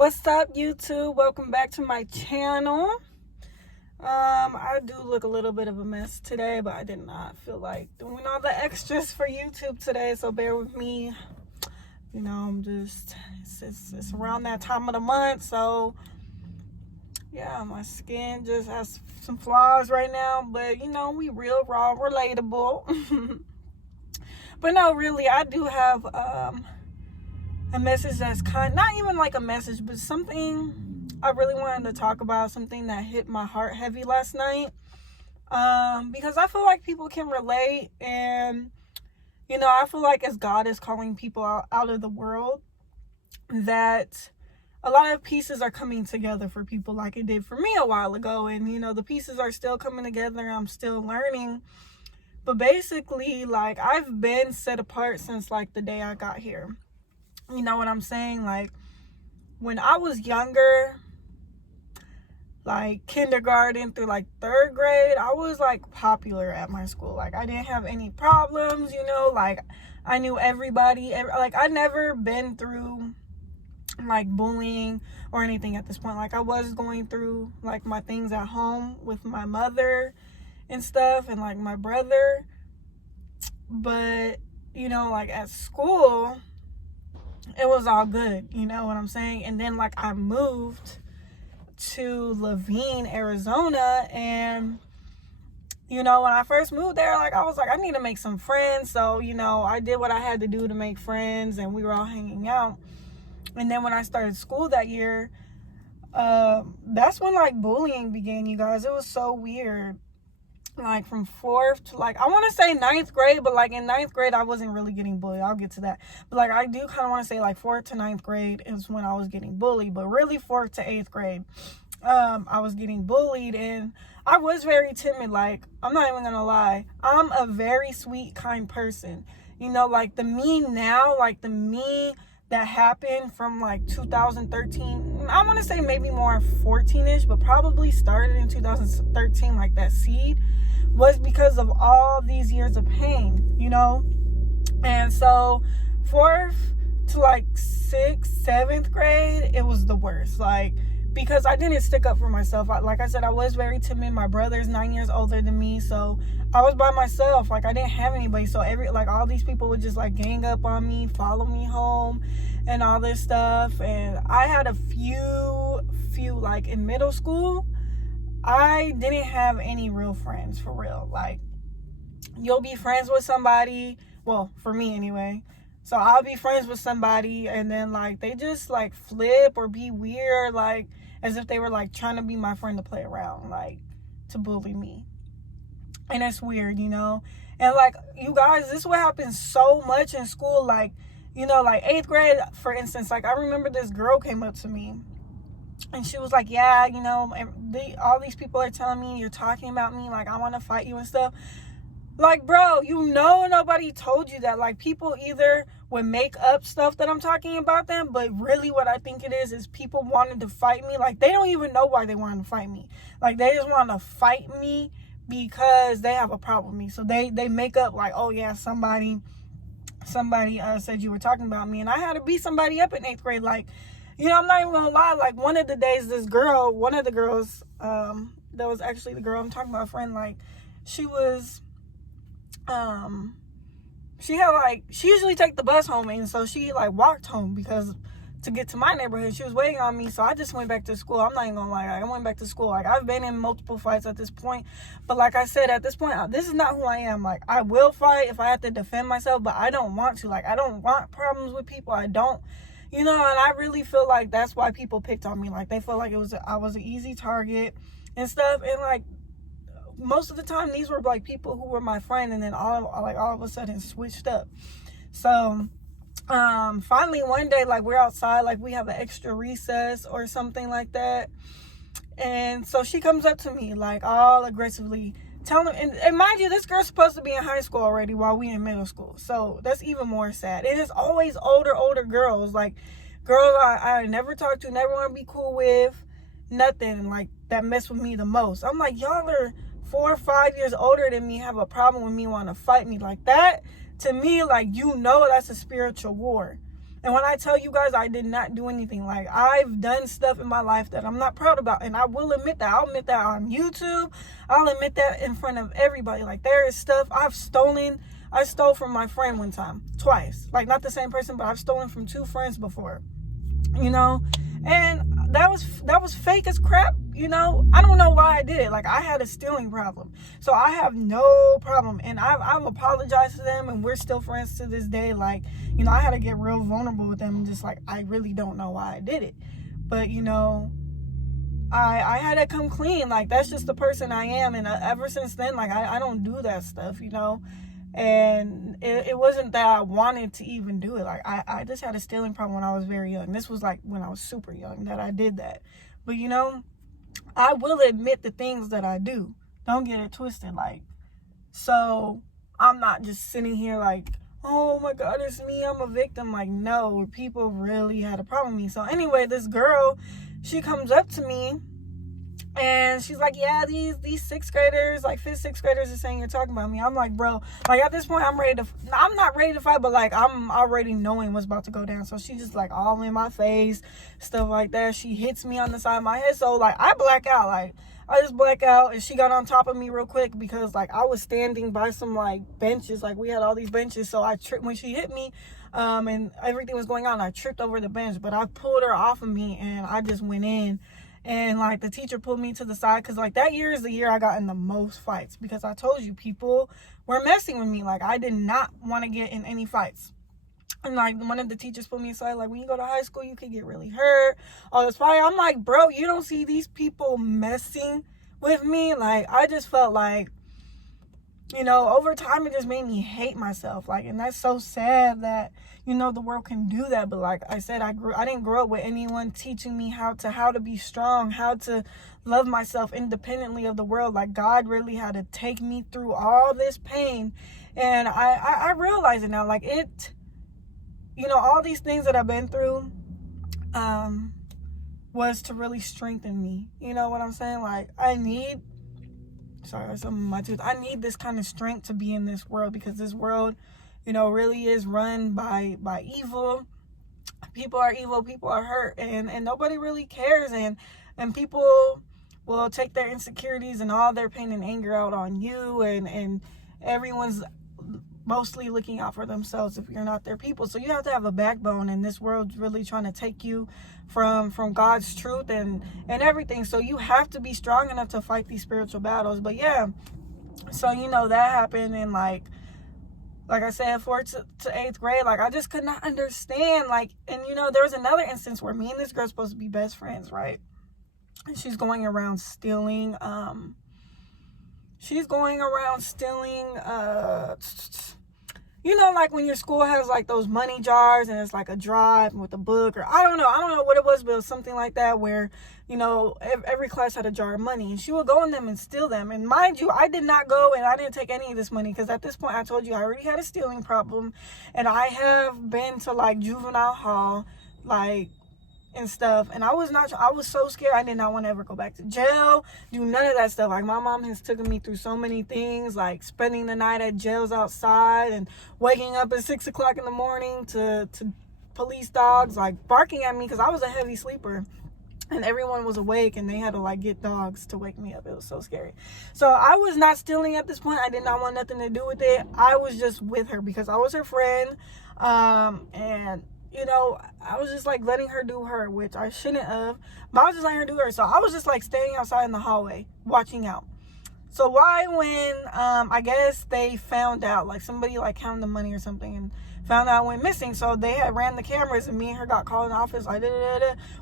What's up, YouTube? Welcome back to my channel. I do look a little bit of a mess today, but I did not feel like doing all the extras for YouTube today, so bear with me. You know, it's around that time of the month, so yeah, my skin just has some flaws right now, but you know, we real, raw, relatable. But no, really, I do have a message that's not even like a message, but something I really wanted to talk about, something that hit my heart heavy last night, because I feel like people can relate. And you know, I feel like as God is calling people out of the world, that a lot of pieces are coming together for people like it did for me a while ago. And you know, the pieces are still coming together. I'm still learning, but basically, like, I've been set apart since like the day I got here. You know what I'm saying? Like, when I was younger, like kindergarten through like third grade, I was like popular at my school. Like, I didn't have any problems, you know, like I knew everybody. Like, I never been through like bullying or anything at this point. Like, I was going through like my things at home with my mother and stuff, and like my brother. But you know, like at school, it was all good, you know what I'm saying? And then like I moved to Laveen, Arizona, and you know, when I first moved there, like I was like, I need to make some friends. So you know, I did what I had to do to make friends, and we were all hanging out. And then when I started school that year, that's when like bullying began, you guys. It was so weird. Like from fourth to like, I want to say ninth grade, but like in ninth grade I wasn't really getting bullied. I'll get to that. But like, I do kind of want to say like fourth to ninth grade is when I was getting bullied, but really fourth to eighth grade, I was getting bullied. And I was very timid. Like, I'm not even gonna lie, I'm a very sweet, kind person, you know. Like the me now, like the me that happened from like 2013, I want to say maybe more 14ish, but probably started in 2013, like that seed was because of all these years of pain, you know. And so fourth to like sixth, seventh grade, it was the worst. Like, because I didn't stick up for myself. Like I said, I was very timid. My brother's 9 years older than me, so I was by myself. Like, I didn't have anybody, so all these people would just like gang up on me, follow me home and all this stuff. And I had a few like in middle school, I didn't have any real friends for real. Like, you'll be friends with somebody, well, for me anyway. So I'll be friends with somebody, and then like they just like flip or be weird, like as if they were like trying to be my friend to play around, like to bully me. And it's weird, you know. And like, you guys, this is what happens so much in school. Like, you know, like eighth grade, for instance, like I remember this girl came up to me and she was like, yeah, you know, all these people are telling me you're talking about me, like I want to fight you and stuff. Like, bro, you know, nobody told you that. Like, people either would make up stuff that I'm talking about them, but really what I think it is people wanted to fight me. Like, they don't even know why they wanted to fight me. Like, they just want to fight me because they have a problem with me. So they make up like, oh yeah, somebody said you were talking about me. And I had to beat somebody up in eighth grade. Like, you know, I'm not even gonna lie. Like, one of the days, one of the girls, that was actually the girl I'm talking about, a friend, like, she was, she usually take the bus home, and so she like walked home because to get to my neighborhood, she was waiting on me. So I just went back to school. I'm not even gonna lie, I went back to school. Like, I've been in multiple fights at this point, but like I said, at this point, this is not who I am. Like, I will fight if I have to defend myself, but I don't want to. Like, I don't want problems with people. I don't, you know. And I really feel like that's why people picked on me. Like, they felt like I was an easy target and stuff. And like, most of the time, these were like people who were my friend, and then all of a sudden switched up. So finally one day, like, we're outside, like we have an extra recess or something like that, and so she comes up to me like all aggressively telling, and mind you, this girl's supposed to be in high school already while we in middle school, so that's even more sad. It is always older girls, like girls I never talk to, never want to be cool with, nothing, like that mess with me the most. I'm like, y'all are 4 or 5 years older than me, have a problem with me, want to fight me. Like, that to me, like, you know, that's a spiritual war. And when I tell you guys, I did not do anything. Like, I've done stuff in my life that I'm not proud about. And I will admit that. I'll admit that on YouTube. I'll admit that in front of everybody. Like, there is stuff I've stolen. I stole from my friend one time. Twice. Like, not the same person, but I've stolen from 2 friends before. You know? And that was fake as crap. You know? I don't know why I did it. Like, I had a stealing problem. So I have no problem. And I've apologized to them. And we're still friends to this day. Like, you know, I had to get real vulnerable with them and just like, I really don't know why I did it. But, you know, I had to come clean. Like, that's just the person I am. And ever since then, like, I don't do that stuff, you know. And it wasn't that I wanted to even do it. Like, I just had a stealing problem when I was very young. This was like when I was super young that I did that. But, you know, I will admit the things that I do. Don't get it twisted. Like, so I'm not just sitting here like, oh my God, it's me, I'm a victim. Like, no, people really had a problem with me. So anyway, this girl, she comes up to me and she's like, yeah, these 6th graders, like 5th, 6th graders are saying you're talking about me. I'm like, bro, like at this point I'm not ready to fight, but like I'm already knowing what's about to go down. So she just like all in my face, stuff like that. She hits me on the side of my head. So like I black out, like I just black out, and she got on top of me real quick because like I was standing by some like benches, like we had all these benches. So I tripped when she hit me, and everything was going on. I tripped over the bench, but I pulled her off of me and I just went in. And like the teacher pulled me to the side because like that year is the year I got in the most fights, because I told you people were messing with me. Like I did not want to get in any fights. And like one of the teachers put me aside, like, when you go to high school, you could get really hurt, all this fire. I'm like, bro, you don't see these people messing with me? Like, I just felt like, you know, over time it just made me hate myself. Like, and that's so sad that, you know, the world can do that. But like I said, I didn't grow up with anyone teaching me how to be strong, how to love myself independently of the world. Like, God really had to take me through all this pain. And I realize it now. Like, it, you know, all these things that I've been through was to really strengthen me. You know what I'm saying? Like, I need this kind of strength to be in this world, because this world, you know, really is run by evil. People are evil, people are hurt, and nobody really cares, and people will take their insecurities and all their pain and anger out on you, and everyone's mostly looking out for themselves if you're not their people. So you have to have a backbone, and this world's really trying to take you from God's truth and everything. So you have to be strong enough to fight these spiritual battles. But yeah, so you know, that happened in like I said, 4th to 8th grade. Like, I just could not understand. Like, and you know, there was another instance where me and this girl's supposed to be best friends, right? And she's going around stealing you know, like when your school has like those money jars and it's like a drive with a book, or I don't know what it was, but it was something like that, where, you know, every class had a jar of money, and she would go in them and steal them. And mind you, I did not go and I didn't take any of this money, because at this point I told you I already had a stealing problem, and I have been to like juvenile hall, like, and stuff, and I was so scared. I did not want to ever go back to jail, do none of that stuff. Like, my mom has taken me through so many things, like spending the night at jails outside, and waking up at 6 o'clock in the morning to police dogs like barking at me, because I was a heavy sleeper and everyone was awake, and they had to like get dogs to wake me up. It was so scary. So I was not stealing at this point. I did not want nothing to do with it. I was just with her because I was her friend, and you know, I was just like letting her do her, which I shouldn't have, but I was just letting her do her. So I was just like standing outside in the hallway watching out. So why, when I guess they found out, like somebody like counted the money or something and found out I went missing, so they had ran the cameras, and me and her got called in the office like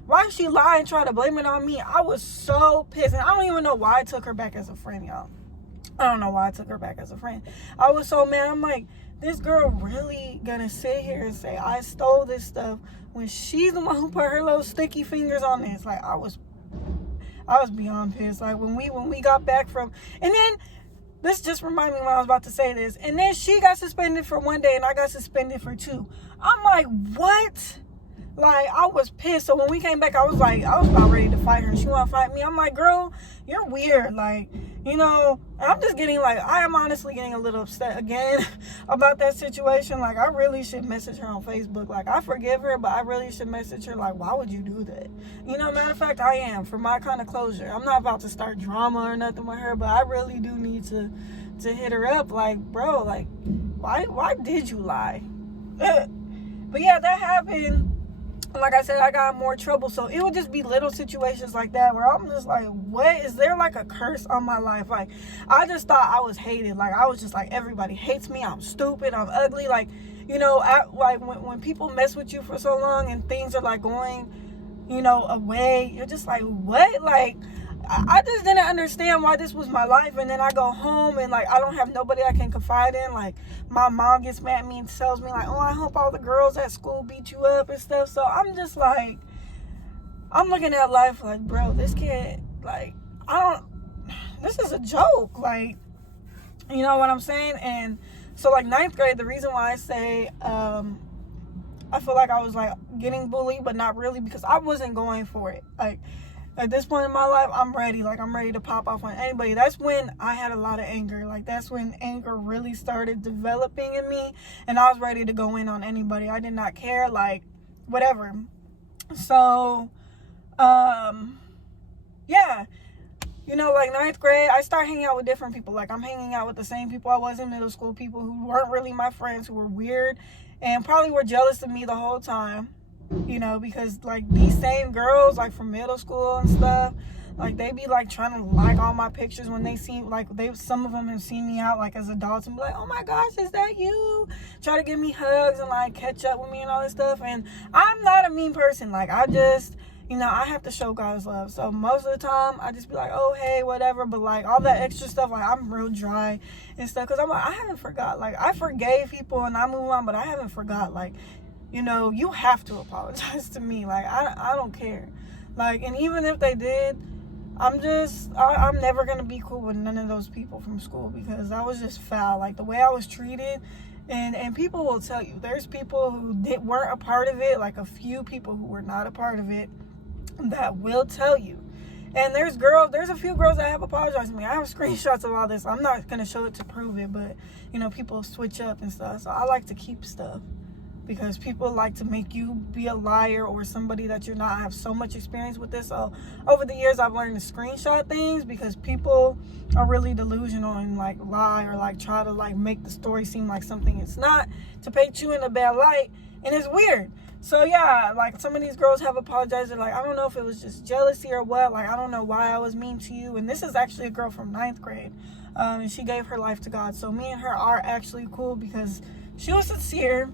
why did she lie and try to blame it on me? I was so pissed, and I don't even know why I took her back as a friend, y'all. I don't know why I took her back as a friend. I was so mad. I'm like, this girl really gonna sit here and say I stole this stuff when she's the one who put her little sticky fingers on this? Like, I was beyond pissed. Like, when we got back from, and then this just reminded me when I was about to say this, and then she got suspended for 1 day and I got suspended for 2. I'm like, what? Like, I was pissed. So when we came back, I was about ready to fight her. She want to fight me. I'm like, girl, you're weird. Like, you know, I'm just getting like, I am honestly getting a little upset again about that situation. Like, I really should message her on Facebook. Like, I forgive her, but I really should message her. Like, why would you do that? You know, matter of fact, I am, for my kind of closure. I'm not about to start drama or nothing with her, but I really do need to hit her up. Like, bro, like, why did you lie? But yeah, that happened. Like I said, I got more trouble. So it would just be little situations like that where I'm just like, what? Is there like a curse on my life? Like, I just thought I was hated. Like, I was just like, everybody hates me. I'm stupid. I'm ugly. Like, you know, like when people mess with you for so long and things are like going, you know, away, you're just like, what? Like, I just didn't understand why this was my life. And then I go home and like, I don't have nobody I can confide in. Like, my mom gets mad at me and tells me like, oh, I hope all the girls at school beat you up and stuff. So I'm just like, I'm looking at life like, bro, this kid, like, this is a joke. Like, you know what I'm saying? And so like 9th grade, the reason why I say, I feel like I was like getting bullied, but not really, because I wasn't going for it. Like, at this point in my life, I'm ready. Like, I'm ready to pop off on anybody. That's when I had a lot of anger. Like, that's when anger really started developing in me. And I was ready to go in on anybody. I did not care. Like, whatever. So, yeah. You know, like 9th grade, I start hanging out with different people. Like, I'm hanging out with the same people I was in middle school. People who weren't really my friends, who were weird. And probably were jealous of me the whole time. You know, because like these same girls like from middle school and stuff, like they be like trying to like all my pictures when they see, like, some of them have seen me out like as adults and be like, oh my gosh, is that you? Try to give me hugs and like catch up with me and all this stuff. And I'm not a mean person. Like, I just, you know, I have to show God's love. So most of the time I just be like, oh hey, whatever. But like all that extra stuff, like I'm real dry and stuff, because I'm like, I haven't forgot. Like, I forgave people and I move on, but I haven't forgot. Like, you know, you have to apologize to me. Like, I don't care. Like, and even if they did, I'm never going to be cool with none of those people from school, because I was just foul. Like, the way I was treated, and people will tell you, there's people who weren't a part of it, like a few people who were not a part of it, that will tell you. And there's a few girls that have apologized to me. I have screenshots of all this. I'm not going to show it to prove it, but, you know, people switch up and stuff. So I like to keep stuff, because people like to make you be a liar or somebody that you're not. I have so much experience with this. So over the years, I've learned to screenshot things, because people are really delusional and like lie or like try to like make the story seem like something it's not, to paint you in a bad light. And it's weird. So yeah, like some of these girls have apologized. They're like, I don't know if it was just jealousy or what. Like, I don't know why I was mean to you. And this is actually a girl from 9th grade. And she gave her life to God. So me and her are actually cool, because she was sincere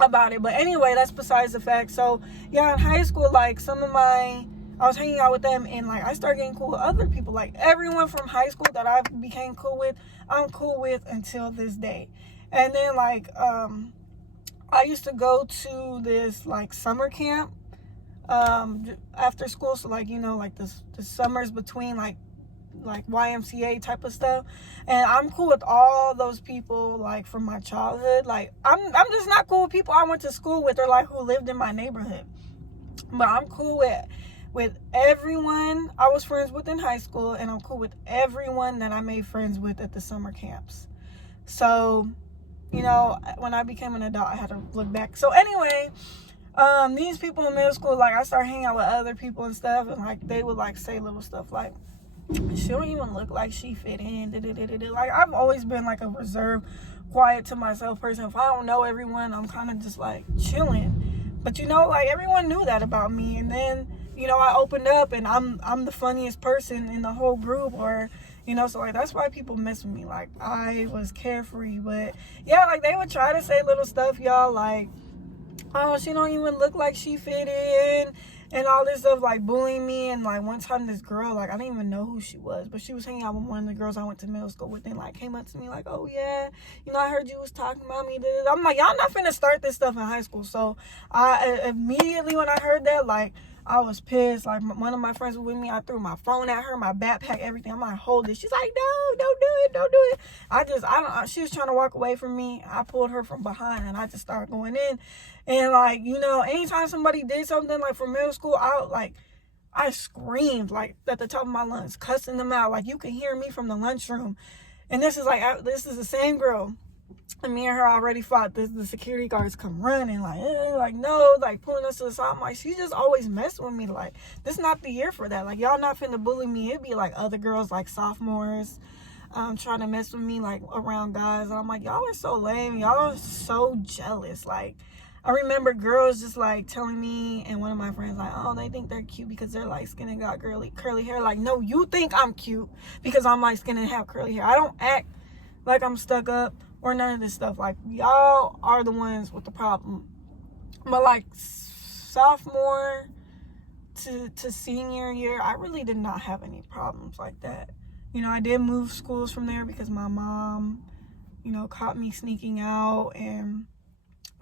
about it. But anyway, that's besides the fact. So yeah, in high school, like I was hanging out with them, and like I started getting cool with other people. Like, everyone from high school that I became cool with, I'm cool with until this day. And then like I used to go to this like summer camp after school. So like, you know, like the summers between like YMCA type of stuff. And I'm cool with all those people like from my childhood. Like, I'm just not cool with people I went to school with, or like who lived in my neighborhood. But I'm cool with everyone I was friends with in high school, and I'm cool with everyone that I made friends with at the summer camps. So, you know, when I became an adult, I had to look back. So anyway, these people in middle school, like I started hanging out with other people and stuff, and like they would like say little stuff like, she don't even look like she fit in. Like, I've always been like a reserved, quiet to myself person. If I don't know everyone, I'm kind of just like chilling. But you know, like everyone knew that about me. And then, you know, I opened up, and I'm the funniest person in the whole group, or, you know, so like that's why people mess with me. Like, I was carefree. But yeah, like they would try to say little stuff, y'all, like, oh, she don't even look like she fit in, and all this stuff, like bullying me. And like one time, this girl, like I didn't even know who she was, but she was hanging out with one of the girls I went to middle school with, and like came up to me like, oh yeah, you know, I heard you was talking about me. I'm like, y'all not finna start this stuff in high school. So I immediately, when I heard that, like I was pissed. Like, one of my friends was with me. I threw my phone at her, my backpack, everything. I'm like, hold it. She's like, no, don't do it, don't do it. She was trying to walk away from me. I pulled her from behind, and I just started going in. And like, you know, anytime somebody did something like from middle school, I screamed like at the top of my lungs, cussing them out. Like, you can hear me from the lunchroom. And this is like, this is the same girl. And me and her already fought. The security guards come running, like no, like pulling us to the side. I'm like, she just always messing with me. Like, this is not the year for that. Like, y'all not finna bully me. It'd be like other girls, like sophomores, trying to mess with me, like around guys. And I'm like, y'all are so lame. Y'all are so jealous. Like, I remember girls just like telling me, and one of my friends like, oh, they think they're cute because they're light skinned and got curly hair. Like, no, you think I'm cute because I'm light skinned and have curly hair. I don't act like I'm stuck up or none of this stuff. Like, y'all are the ones with the problem. But like sophomore to senior year, I really did not have any problems like that. You know, I did move schools from there because my mom, you know, caught me sneaking out. And,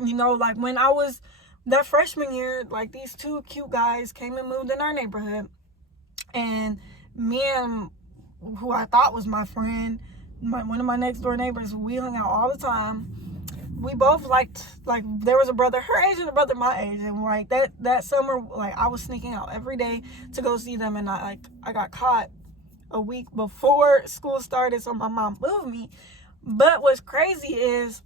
you know, like when I was that freshman year, like these two cute guys came and moved in our neighborhood. And me and who I thought was my friend, one of my next door neighbors, we hung out all the time. We both liked, like, there was a brother her age and a brother my age, and like that summer, like, I was sneaking out every day to go see them. And I got caught a week before school started, so my mom moved me. But what's crazy is,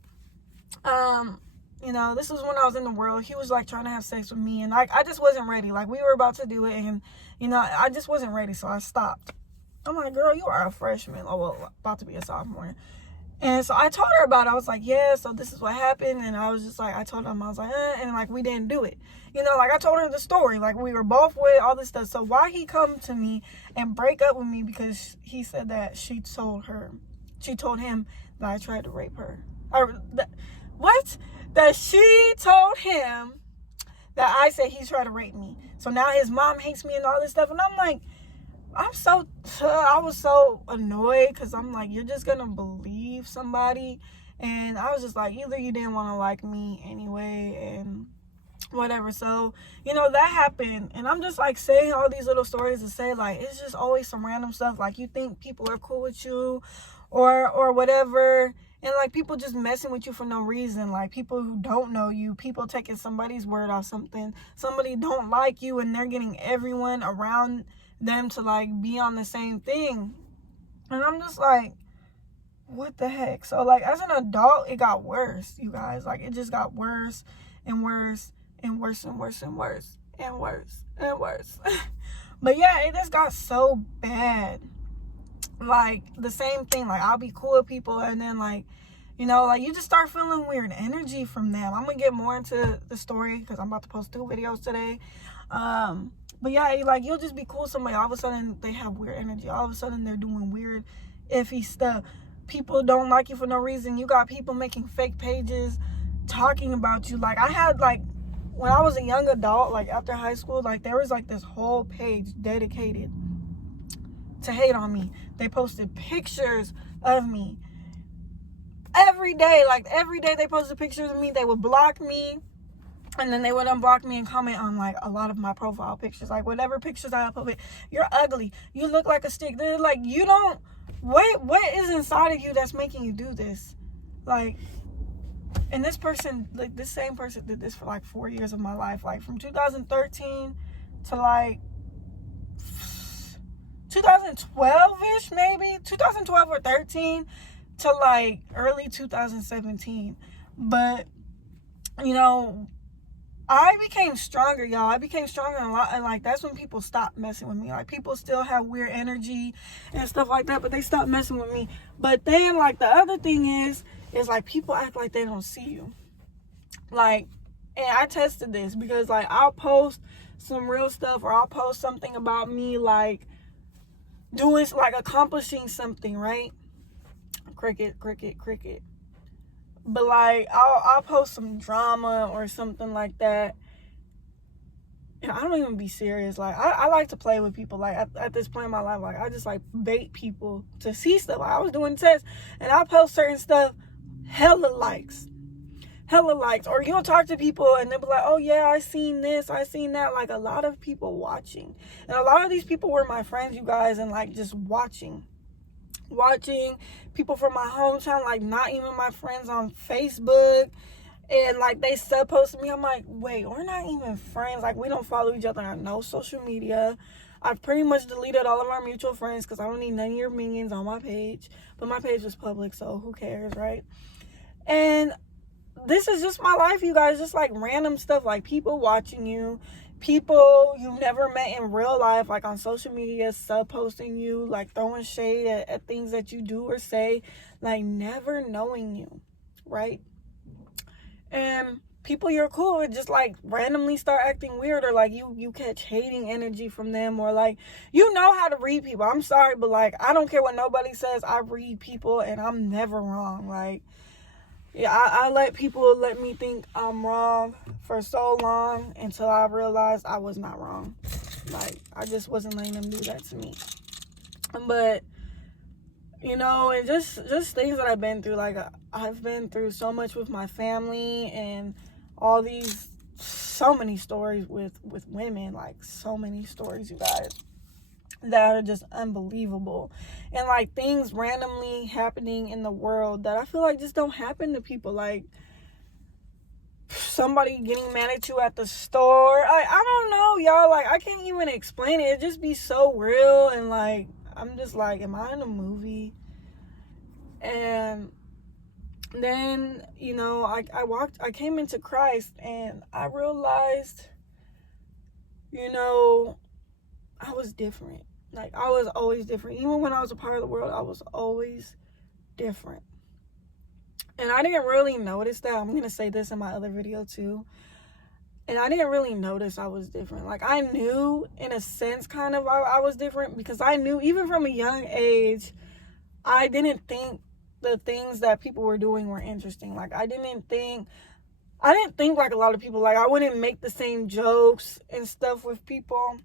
you know, this was when I was in the world. He was like trying to have sex with me, and I just wasn't ready. Like, we were about to do it, and, you know, I just wasn't ready, so I stopped. I'm like, girl, you are a freshman. Oh, well, about to be a sophomore. And so I told her about it. I was like, yeah, so this is what happened. And I was just like, I told him, I was like, and like, we didn't do it. You know, like, I told her the story. Like, we were both with all this stuff. So why he come to me and break up with me because he said that she told him that I tried to rape her. That she told him that I said he tried to rape me. So now his mom hates me and all this stuff. And I'm like, I was so annoyed because I'm like, you're just going to believe somebody. And I was just like, either you didn't want to like me anyway and whatever. So, you know, that happened. And I'm just like saying all these little stories to say, like, it's just always some random stuff. Like, you think people are cool with you or whatever. And like, people just messing with you for no reason. Like, people who don't know you, people taking somebody's word off something. Somebody don't like you and they're getting everyone around them to like be on the same thing. And I'm just like, what the heck? So like, as an adult, it got worse, you guys. Like, it just got worse and worse and worse and worse and worse and worse and worse. But yeah, it just got so bad. Like, the same thing, like, I'll be cool with people and then like, you know, like, you just start feeling weird energy from them. I'm gonna get more into the story because I'm about to post 2 videos today. But yeah, like, you'll just be cool with somebody, all of a sudden they have weird energy. All of a sudden they're doing weird, iffy stuff. People don't like you for no reason. You got people making fake pages talking about you. Like, I had, like, when I was a young adult, like after high school, like, there was like this whole page dedicated to hate on me. They posted pictures of me every day. Like, every day they posted pictures of me. They would block me, and then they would unblock me and comment on like a lot of my profile pictures. Like, whatever pictures I uploaded, you're ugly, you look like a stick. They're like, you don't, what is inside of you that's making you do this? Like, and this person, like, this same person did this for like 4 years of my life. Like, from 2013 to like 2012-ish, maybe 2012 or 13 to like early 2017. But, you know, I became stronger, y'all. I became stronger a lot, and like, that's when people stopped messing with me. Like, people still have weird energy and stuff like that, but they stopped messing with me. But then, like, the other thing is like, people act like they don't see you. Like, and I tested this because like, I'll post some real stuff, or I'll post something about me, like doing, like, accomplishing something, right? Cricket. But like, I'll post some drama or something like that, and I don't even be serious. Like, I like to play with people. Like, at this point in my life, like, I just like bait people to see stuff. Like, I was doing tests, and I'll post certain stuff, hella likes, or you'll talk to people and they'll be like, oh yeah, I seen this, I seen that. Like, a lot of people watching, and a lot of these people were my friends, you guys, and like, just watching people from my hometown, like, not even my friends on Facebook. And like they sub posted me. I'm like, wait, we're not even friends. Like we don't follow each other on no social media. I've pretty much deleted all of our mutual friends because I don't need none of your minions on my page. But my page was public, so who cares, right? And this is just my life, you guys. Just like random stuff, like people watching you, people you never met in real life, like on social media, sub posting you, like throwing shade at things that you do or say, like never knowing you, right? And people you're cool with just like randomly start acting weird, or like you catch hating energy from them, or like you know how to read people. I'm sorry, but like I don't care what nobody says, I read people and I'm never wrong. Like yeah, I let people let me think I'm wrong for so long until I realized I was not wrong. Like I just wasn't letting them do that to me. But you know, and just things that I've been through. Like I've been through so much with my family, and all these, so many stories with women, like so many stories, you guys, that are just unbelievable. And like things randomly happening in the world that I feel like just don't happen to people. Like somebody getting mad at you at the store. I don't know, y'all. Like I can't even explain it. It just be so real, and like I'm just like, am I in a movie? And then, you know, I came into Christ, and I realized, you know, I was different. Like I was always different. Even when I was a part of the world, I was always different. And I didn't really notice that. I'm gonna say this in my other video too. And I didn't really notice I was different. Like I knew in a sense kind of I was different, because I knew even from a young age, I didn't think the things that people were doing were interesting. Like I didn't think like a lot of people. Like I wouldn't make the same jokes and stuff with people.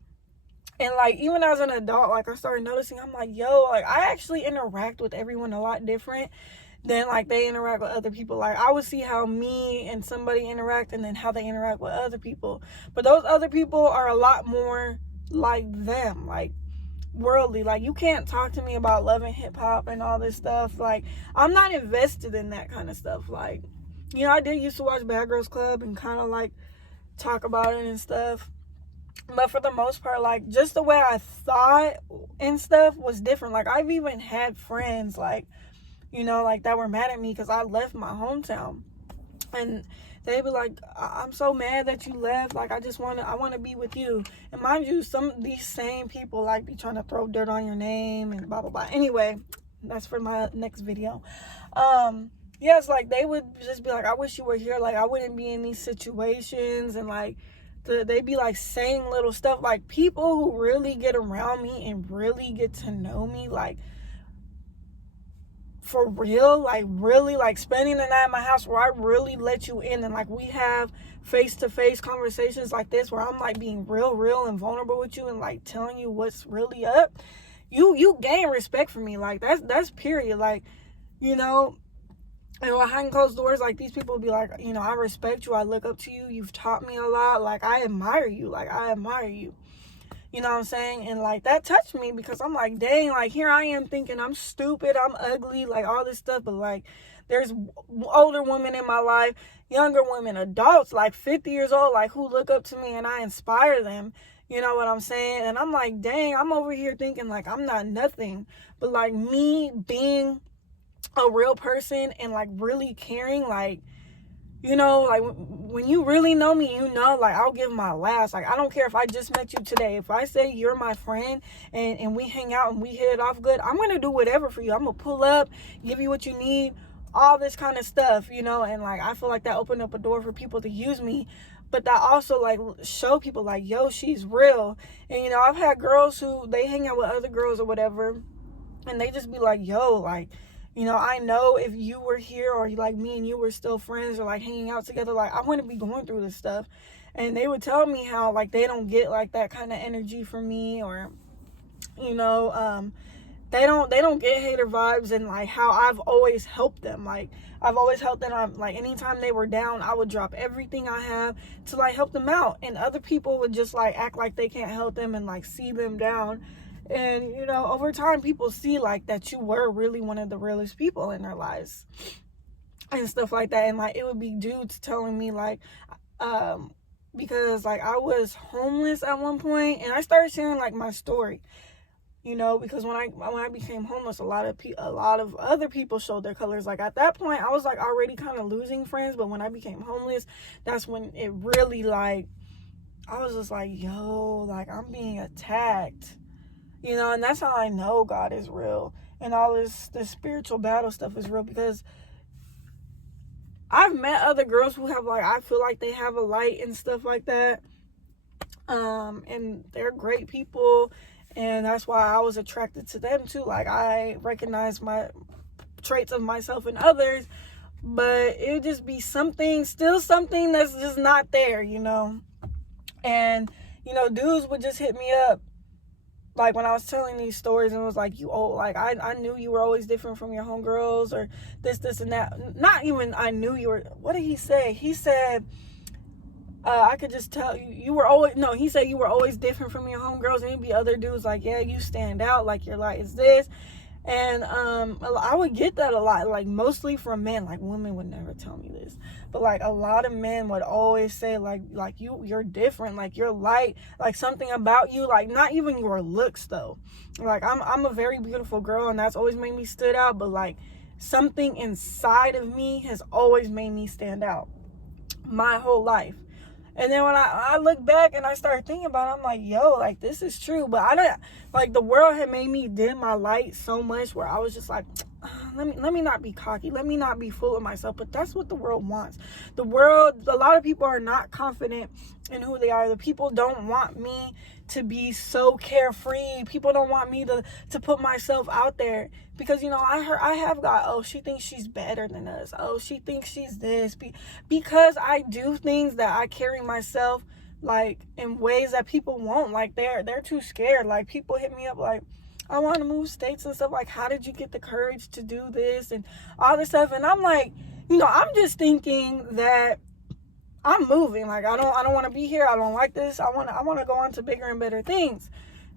And like even as an adult, like I started noticing, I'm like, yo, like I actually interact with everyone a lot different than like they interact with other people. Like I would see how me and somebody interact, and then how they interact with other people. But those other people are a lot more like them, like worldly. Like you can't talk to me about love and hip hop and all this stuff. Like I'm not invested in that kind of stuff. Like, you know, I did used to watch Bad Girls Club and kind of like talk about it and stuff. But for the most part, like just the way I thought and stuff was different. Like I've even had friends, like, you know, like that were mad at me because I left my hometown, and they'd be like, I'm so mad that you left. Like I want to be with you. And mind you, some of these same people like be trying to throw dirt on your name and blah blah blah. Anyway, that's for my next video. Yes, like they would just be like, I wish you were here. Like I wouldn't be in these situations. And like they'd be like saying little stuff. Like people who really get around me and really get to know me, like for real, like really, like spending the night at my house, where I really let you in, and like we have face-to-face conversations like this, where I'm like being real and vulnerable with you, and like telling you what's really up, you gain respect for me. Like that's period. Like, you know, and behind closed doors, like these people will be like, you know, I respect you, I look up to you, you've taught me a lot, like I admire you. You know what I'm saying? And like that touched me, because I'm like, dang, like here I am thinking I'm stupid, I'm ugly, like all this stuff. But like there's older women in my life, younger women, adults, like 50 years old, like who look up to me, and I inspire them. You know what I'm saying? And I'm like, dang, I'm over here thinking like I'm not nothing. But like me being a real person and like really caring, like, you know, like when you really know me, you know, like I'll give my last. Like I don't care if I just met you today. If I say you're my friend and we hang out and we hit it off good, I'm gonna do whatever for you. I'm gonna pull up, give you what you need, all this kind of stuff, you know. And like I feel like that opened up a door for people to use me, but that also like show people like, yo, she's real. And you know, I've had girls who they hang out with other girls or whatever, and they just be like, yo, like, you know, I know if you were here, or like me and you were still friends, or like hanging out together, like I wouldn't be going through this stuff. And they would tell me how like they don't get like that kind of energy from me, or you know, they don't get hater vibes, and like how I've always helped them. Like I've always helped them. Like anytime they were down, I would drop everything I have to like help them out. And other people would just like act like they can't help them and like see them down. And, you know, over time, people see, like, that you were really one of the realest people in their lives. and stuff like that. And like it would be dudes telling me like, because like I was homeless at one point, and I started sharing like my story, you know, because when I became homeless, a lot of other people showed their colors. Like at that point, I was like already kind of losing friends, but when I became homeless, that's when it really like, I was just like, yo, like I'm being attacked, you know. And that's how I know God is real, and all this spiritual battle stuff is real, because I've met other girls who have like, I feel like they have a light and stuff like that, and they're great people, and that's why I was attracted to them too. Like I recognize my traits of myself and others, but it would just be still something that's just not there, you know. And you know, dudes would just hit me up like when I was telling these stories, and it was like, I knew you were always different from your homegirls, or this and that. Not even I knew you were. What did he say? He said, I could just tell you were always, no, he said you were always different from your homegirls. And he'd be other dudes like, yeah, you stand out, like your light is this. And I would get that a lot, like mostly from men. Like women would never tell me this, but like a lot of men would always say like you're different, like you're light, like something about you, like not even your looks though. Like I'm a very beautiful girl, and that's always made me stood out, but like something inside of me has always made me stand out my whole life. And then when I look back and I started thinking about it, I'm like, yo, like this is true. But I don't, like the world had made me dim my light so much where I was just like, let me not be cocky. Let me not be full of myself. But that's what the world wants. The world, a lot of people are not confident in who they are. The people don't want me to be so carefree. People don't want me to put myself out there, because you know I have got, oh, she thinks she's better than us, oh, she thinks she's this, because I do things that I carry myself like in ways that people won't. Like they're too scared. Like people hit me up like, I want to move states and stuff, like how did you get the courage to do this and all this stuff. And I'm like, you know, I'm just thinking that I'm moving. Like I don't want to be here. I don't like this. I want to go on to bigger and better things.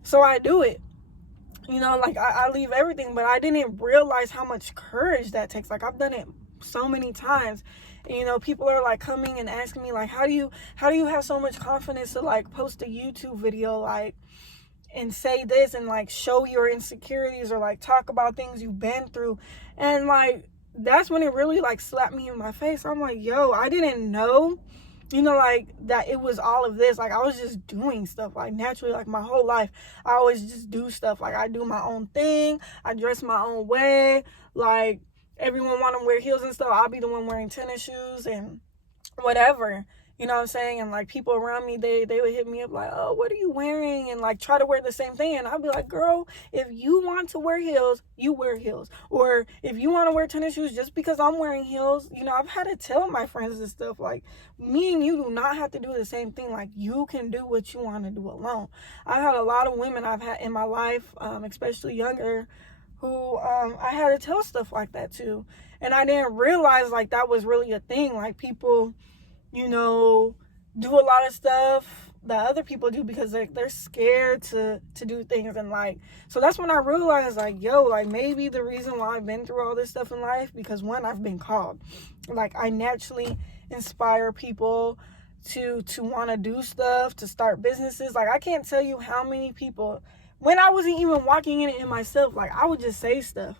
So I do it. You know, like I leave everything, but I didn't realize how much courage that takes. Like I've done it so many times. And, you know, people are like coming and asking me like, how do you have so much confidence to like post a YouTube video like and say this and like show your insecurities or like talk about things you've been through. And like that's when it really like slapped me in my face. I'm like, yo, I didn't know, you know, like that it was all of this. Like I was just doing stuff like naturally, like my whole life I always just do stuff. Like I do my own thing, I dress my own way. Like everyone want to wear heels and stuff, I'll be the one wearing tennis shoes and whatever, you know what I'm saying. And like people around me, they would hit me up like, oh, what are you wearing, and like try to wear the same thing. And I'll be like, girl, if you want to wear heels, you wear heels. Or if you want to wear tennis shoes, just because I'm wearing heels, you know, I've had to tell my friends and stuff like, me and you do not have to do the same thing. Like you can do what you want to do alone. I had a lot of women I've had in my life, especially younger, who I had to tell stuff like that too. And I didn't realize like that was really a thing. Like people, you know, do a lot of stuff that other people do because they're scared to do things. And like, so that's when I realized like, yo, like maybe the reason why I've been through all this stuff in life, because one, I've been called. Like I naturally inspire people to want to do stuff, to start businesses. Like I can't tell you how many people, when I wasn't even walking in it in myself, like I would just say stuff.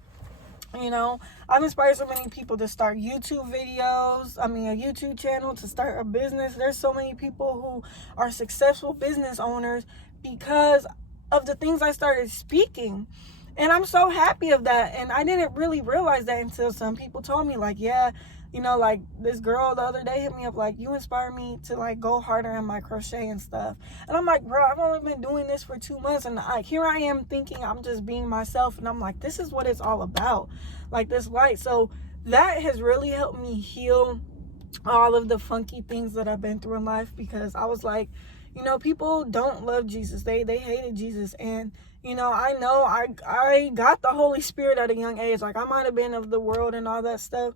You know, I've inspired so many people to start YouTube videos, a YouTube channel, to start a business. There's so many people who are successful business owners because of the things I started speaking. And I'm so happy of that. And I didn't really realize that until some people told me like, yeah, you know, like this girl the other day hit me up like, you inspire me to like go harder in my crochet and stuff. And I'm like, bro, I've only been doing this for 2 months, and here I am thinking I'm just being myself, and I'm like, this is what it's all about, like this light. So that has really helped me heal all of the funky things that I've been through in life, because I was like, you know, people don't love Jesus. They hated Jesus. And you know I got the Holy Spirit at a young age. Like I might have been of the world and all that stuff,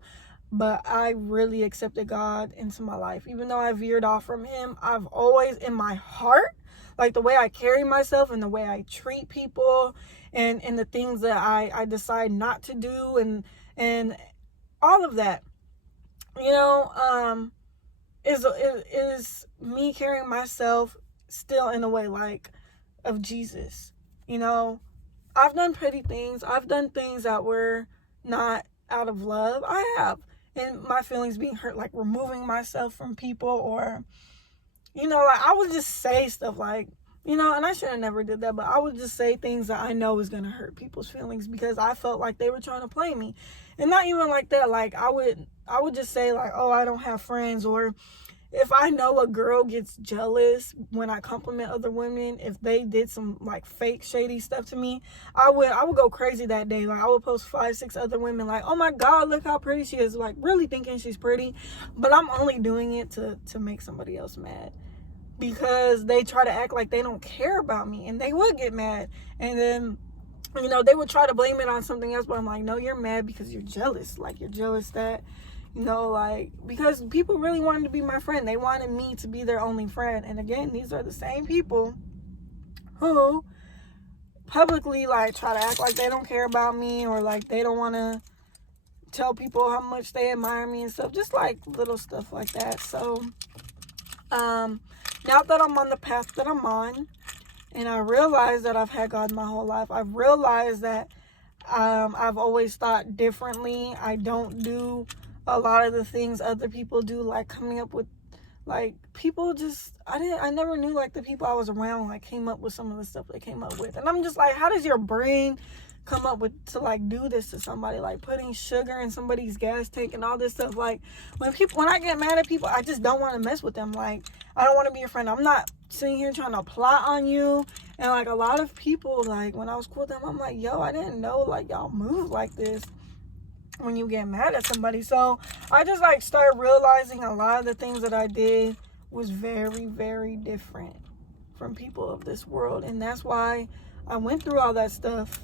but I really accepted God into my life. Even though I veered off from him, I've always in my heart, like the way I carry myself and the way I treat people and the things that I decide not to do and all of that, you know, is me carrying myself still in a way like of Jesus. You know, I've done petty things. I've done things that were not out of love. I have. And my feelings being hurt, like removing myself from people, or, you know, like I would just say stuff like, you know, and I should have never did that, but I would just say things that I know is going to hurt people's feelings because I felt like they were trying to play me. And not even like that. Like I would just say like, oh, I don't have friends, or if I know a girl gets jealous when I compliment other women, if they did some like fake shady stuff to me, I would go crazy that day. Like I would post 5-6 other women like, oh my God, look how pretty she is. Like really thinking she's pretty, but I'm only doing it to make somebody else mad, because they try to act like they don't care about me, and they would get mad, and then, you know, they would try to blame it on something else, but I'm like, no, you're mad because you're jealous. Like you're jealous that, you know, like, because people really wanted to be my friend. They wanted me to be their only friend. And again, these are the same people who publicly like try to act like they don't care about me, or like they don't want to tell people how much they admire me and stuff, just like little stuff like that. So now that I'm on the path that I'm on, and I realize that I've had God my whole life, I've realized that I've always thought differently. I don't do a lot of the things other people do, like coming up with, like, people just, I never knew like the people I was around like came up with some of the stuff they came up with. And I'm just like, how does your brain come up with to like do this to somebody, like putting sugar in somebody's gas tank and all this stuff? Like when I get mad at people, I just don't want to mess with them. Like I don't want to be your friend. I'm not sitting here trying to plot on you. And like a lot of people, like when I was cool with them, I'm like, yo, I didn't know like y'all move like this when you get mad at somebody. So I just like started realizing a lot of the things that I did was very, very different from people of this world. And that's why I went through all that stuff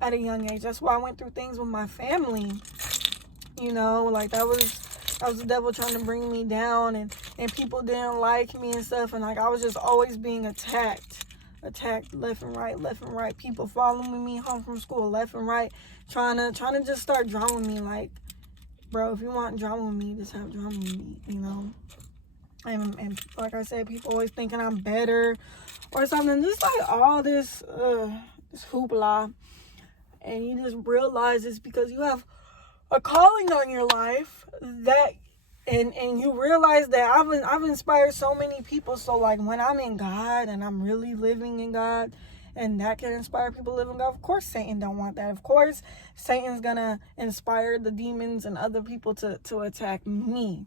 at a young age. That's why I went through things with my family. You know, like that was the devil trying to bring me down, and people didn't like me and stuff, and like I was just always being attacked left and right. People following me home from school left and right, trying to just start drama with me. Like, bro, if you want drama with me, just have drama with me, you know. And like I said, people always thinking I'm better or something. Just like all this hoopla, and you just realize it's because you have a calling on your life that. And you realize that I've inspired so many people. So like when I'm in God and I'm really living in God, and that can inspire people to live in God, of course Satan don't want that. Of course Satan's gonna inspire the demons and other people to attack me.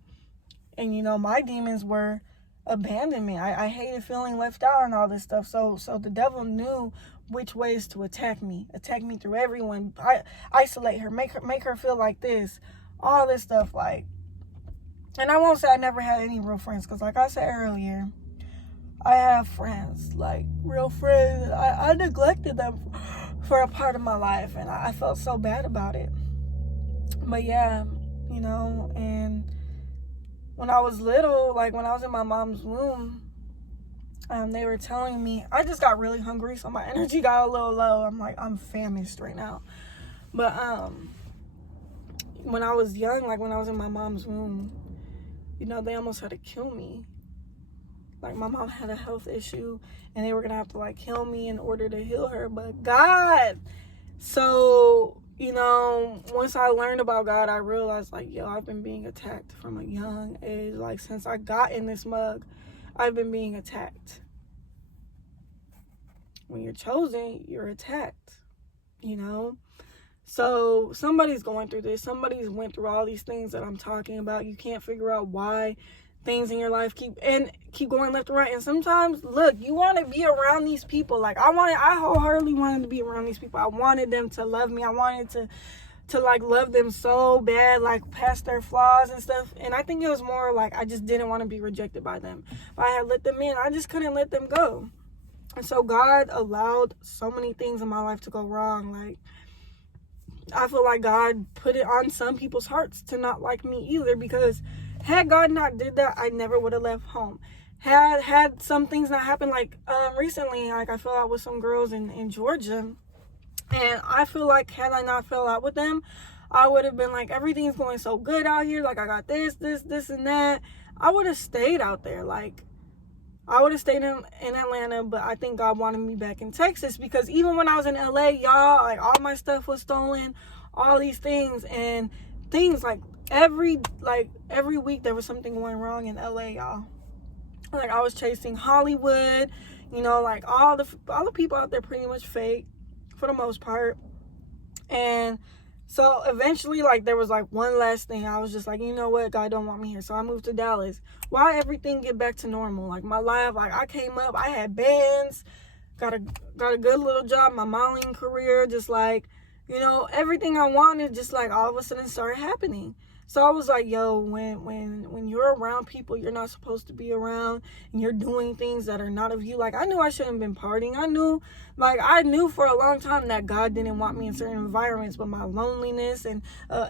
And you know, my demons were abandonment. I hated feeling left out and all this stuff. So the devil knew which ways to attack me through everyone. Isolate her, make her feel like this, all this stuff. Like, and I won't say I never had any real friends, because like I said earlier, I have friends, like real friends. I neglected them for a part of my life, and I felt so bad about it. But yeah, you know, and when I was little, like when I was in my mom's womb, they were telling me, I just got really hungry, so my energy got a little low. I'm like, I'm famished right now. But when I was young, like when I was in my mom's womb, you know, they almost had to kill me. Like my mom had a health issue, and they were gonna have to like kill me in order to heal her. But God, so, you know, once I learned about God, I realized like, yo, I've been being attacked from a young age. Like since I got in this mug, I've been being attacked. When you're chosen, you're attacked, you know. So somebody's going through this. Somebody's went through all these things that I'm talking about. You can't figure out why things in your life keep going left and right. And sometimes, look, you want to be around these people. Like I wholeheartedly wanted to be around these people. I wanted them to love me. I wanted to like love them so bad, like past their flaws and stuff. And I think it was more like I just didn't want to be rejected by them. If I had let them in, I just couldn't let them go. And so God allowed so many things in my life to go wrong. Like, I feel like God put it on some people's hearts to not like me either, because had God not did that, I never would have left home. Had some things not happened, like recently, like I fell out with some girls in Georgia, and I feel like had I not fell out with them, I would have been like, everything's going so good out here. Like, I got this, and that. I would have stayed out there. Like, I would have stayed in Atlanta, but I think God wanted me back in Texas, because even when I was in LA, y'all, like, all my stuff was stolen, all these things, and things like every week there was something going wrong in LA, y'all. Like, I was chasing Hollywood, you know, like all the people out there pretty much fake for the most part. And so eventually, like, there was like one last thing. I was just like, you know what, God don't want me here. So I moved to Dallas. Why everything get back to normal? Like, my life, like, I came up, I had bands, got a good little job, my modeling career, just like, you know, everything I wanted just like all of a sudden started happening. So I was like, yo, when you're around people you're not supposed to be around, and you're doing things that are not of you, like, I knew I shouldn't have been partying. I knew for a long time that God didn't want me in certain environments, but my loneliness and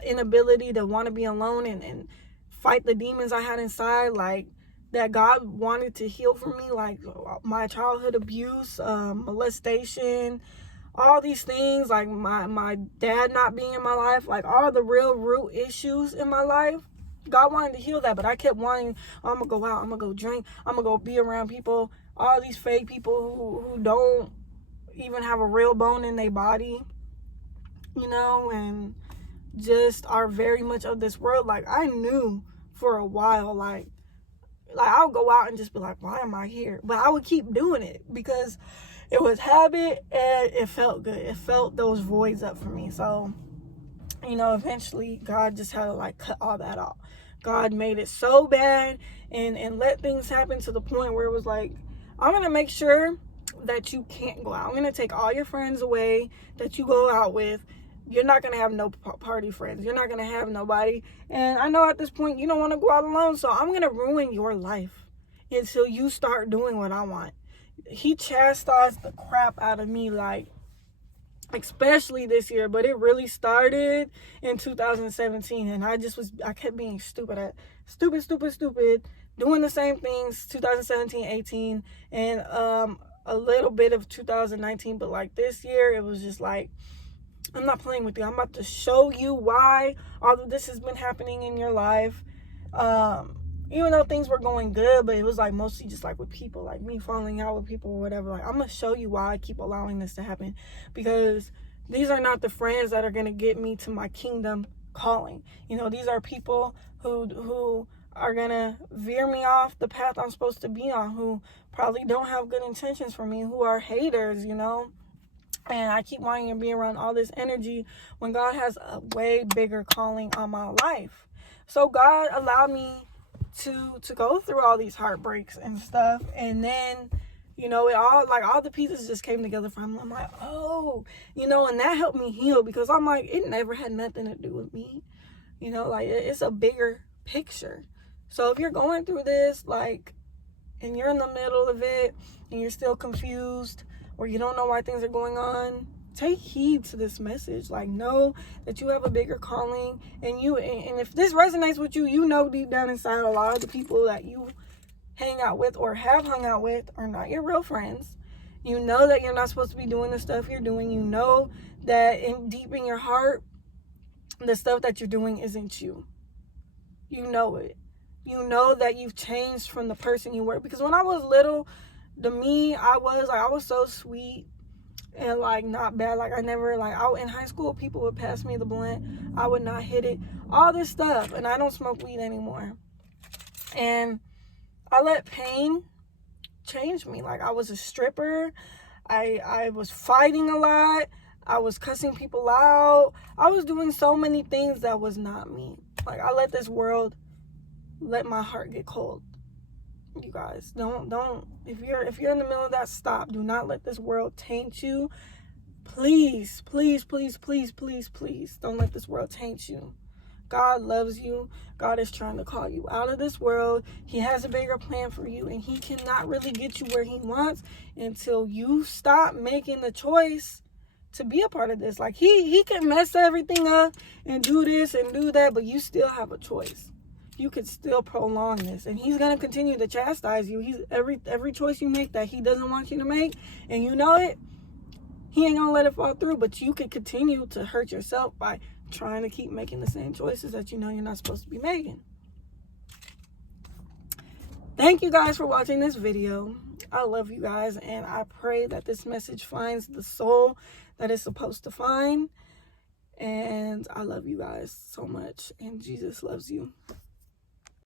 inability to want to be alone and fight the demons I had inside, like, that God wanted to heal for me, like my childhood abuse, molestation, all these things, like my dad not being in my life, like all the real root issues in my life. God wanted to heal that, but I kept wanting, oh, I'm gonna go out, I'm gonna go drink, I'm gonna go be around people, all these fake people who don't even have a real bone in their body, you know, and just are very much of this world. Like, I knew for a while, like I'll go out and just be like, why am I here? But I would keep doing it because it was habit and it felt good. It felt those voids up for me. So, you know, eventually God just had to like cut all that off. God made it so bad and let things happen to the point where it was like, I'm going to make sure that you can't go out. I'm going to take all your friends away that you go out with. You're not going to have no party friends. You're not going to have nobody. And I know at this point you don't want to go out alone. So I'm going to ruin your life until you start doing what I want. He chastised the crap out of me, like, especially this year. But it really started in 2017. And I kept being stupid, doing the same things 2017, 18, and a little bit of 2019. But like this year, it was just like, I'm not playing with you. I'm about to show you why all of this has been happening in your life. Even though things were going good, but it was like mostly just like with people, like me falling out with people or whatever. Like, I'm going to show you why I keep allowing this to happen, because these are not the friends that are going to get me to my kingdom calling. You know, these are people who are going to veer me off the path I'm supposed to be on, who probably don't have good intentions for me, who are haters, you know. And I keep wanting to be around all this energy when God has a way bigger calling on my life. So God allowed me to go through all these heartbreaks and stuff. And then, you know, it all the pieces just came together for him. I'm like, oh, you know, and that helped me heal, because I'm like, it never had nothing to do with me. You know, like, it's a bigger picture. So if you're going through this, like, and you're in the middle of it and you're still confused, or you don't know why things are going on, take heed to this message. Like, know that you have a bigger calling, and if this resonates with you, you know deep down inside a lot of the people that you hang out with or have hung out with are not your real friends. You know that you're not supposed to be doing the stuff you're doing. You know that deep in your heart, the stuff that you're doing isn't you. You know it. You know that you've changed from the person you were. Because when I was little, to me, I was so sweet and like not bad. Like, I never, like, in high school, people would pass me the blunt, I would not hit it, all this stuff. And I don't smoke weed anymore. And I let pain change me. Like, I was a stripper, I was fighting a lot, I was cussing people out, I was doing so many things that was not me. Like, I let this world let my heart get cold. You guys, don't, if you're in the middle of that, stop. Do not let this world taint you. Please, please, please, please, please, please, don't let this world taint you. God loves you. God is trying to call you out of this world. He has a bigger plan for you, and he cannot really get you where he wants until you stop making the choice to be a part of this. Like, he can mess everything up and do this and do that, but you still have a choice. You could still prolong this, and he's going to continue to chastise you. He's every choice you make that he doesn't want you to make, and you know it, he ain't going to let it fall through. But you could continue to hurt yourself by trying to keep making the same choices that you know you're not supposed to be making. Thank you guys for watching this video. I love you guys, and I pray that this message finds the soul that it's supposed to find. And I love you guys so much, and Jesus loves you.